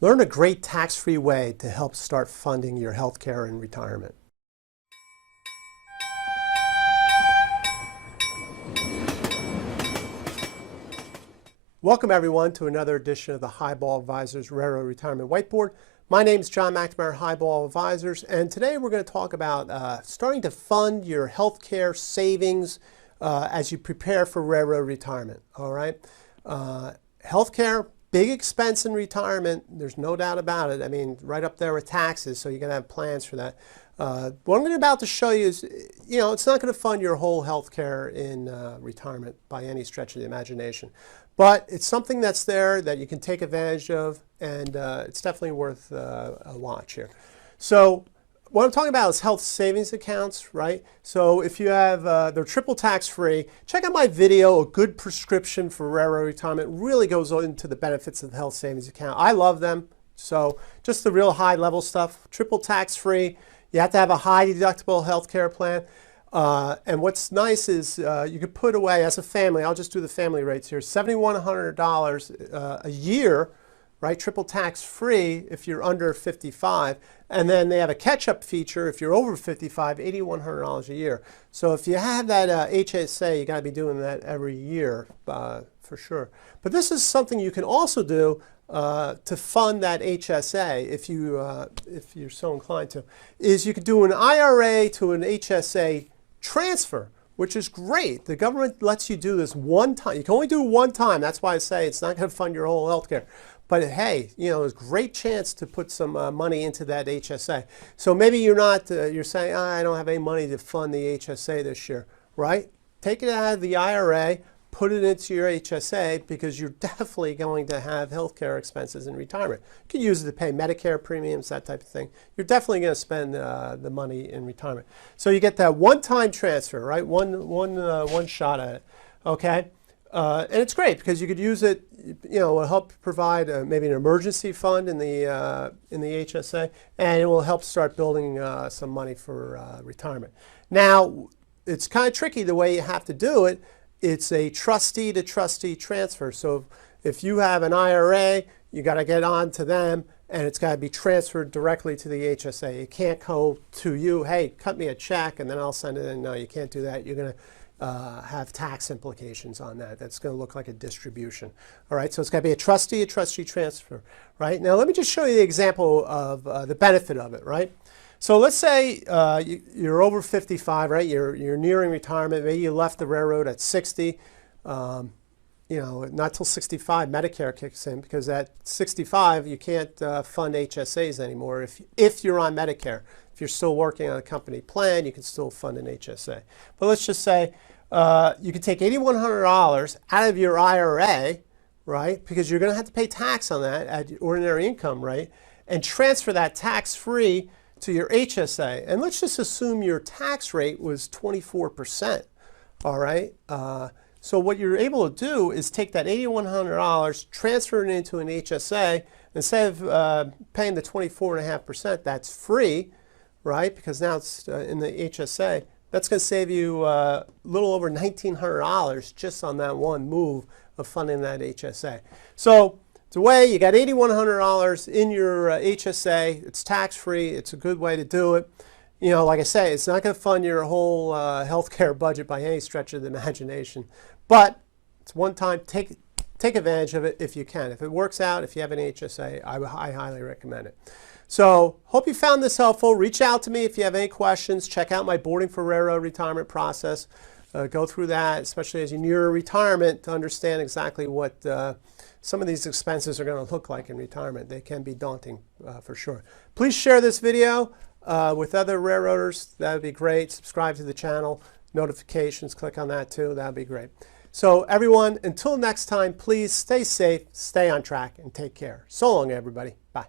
Learn a great tax-free way to help start funding your health care in retirement. Welcome everyone to another edition of the Highball Advisors Retirement Whiteboard. My name is John McNamara, Highball Advisors, and today we're going to talk about starting to fund your health care savings as you prepare for retirement. All right, health care, big expense in retirement. There's no doubt about it. I mean, right up there with taxes, so you're going to have plans for that. What I'm about to show you is, it's not going to fund your whole health care in retirement by any stretch of the imagination. But it's something that's there that you can take advantage of, and it's definitely worth a watch here. So what I'm talking about is health savings accounts, right? So if you have, they're triple tax-free. Check out my video, A Good Prescription for Retirement. It really goes into the benefits of the health savings account. I love them. So just the real high-level stuff, triple tax-free. You have to have a high deductible health care plan. And what's nice is you could put away, as a family, I'll just do the family rates here, $7,100 a year, right? Triple tax-free if you're under 55. And then they have a catch-up feature if you're over 55, $8,100 a year. So if you have that HSA, you got to be doing that every year for sure. But this is something you can also do to fund that HSA, if you're so inclined to, is you could do an IRA to an HSA transfer, which is great. The government lets you do this one time. You can only do it one time. That's why I say it's not going to fund your whole health care. But hey, there's a great chance to put some money into that HSA. So maybe you're saying, I don't have any money to fund the HSA this year, right? Take it out of the IRA, put it into your HSA, because you're definitely going to have healthcare expenses in retirement. You can use it to pay Medicare premiums, that type of thing. You're definitely going to spend the money in retirement. So you get that one-time transfer, right? One shot at it, okay? And it's great because you could use it, it'll help provide maybe an emergency fund in the HSA, and it will help start building some money for retirement. Now, it's kind of tricky the way you have to do it. It's a trustee to trustee transfer. So if you have an IRA, you got to get on to them, and it's got to be transferred directly to the HSA. It can't go to you, hey, cut me a check, and then I'll send it in. No, you can't do that. You're going to have tax implications on that. That's going to look like a distribution. All right, so it's got to be a trustee transfer, right? Now, let me just show you the example of the benefit of it, right? So let's say you're over 55, right? You're nearing retirement. Maybe you left the railroad at 60. Not till 65 Medicare kicks in, because at 65 you can't fund HSAs anymore if you're on Medicare. If you're still working on a company plan, you can still fund an HSA. But let's just say you can take $8,100 out of your IRA, right? Because you're going to have to pay tax on that at ordinary income rate, and transfer that tax-free to your HSA. And let's just assume your tax rate was 24%, all right? So what you're able to do is take that $8,100, transfer it into an HSA. Instead of paying the 24.5%, that's free, right? Because now it's in the HSA. That's going to save you a little over $1,900 just on that one move of funding that HSA. So it's a way, you got $8,100 in your HSA. It's tax-free. It's a good way to do it. Like I say, it's not going to fund your whole healthcare budget by any stretch of the imagination. But it's one time. Take advantage of it if you can. If it works out, if you have an HSA, I highly recommend it. So hope you found this helpful. Reach out to me if you have any questions. Check out my Boarding for Retirement process. Go through that, especially as you near retirement, to understand exactly what some of these expenses are going to look like in retirement. They can be daunting for sure. Please share this video with other railroaders. That would be great. Subscribe to the channel. Notifications, click on that too. That would be great. So everyone, until next time, please stay safe, stay on track, and take care. So long, everybody. Bye.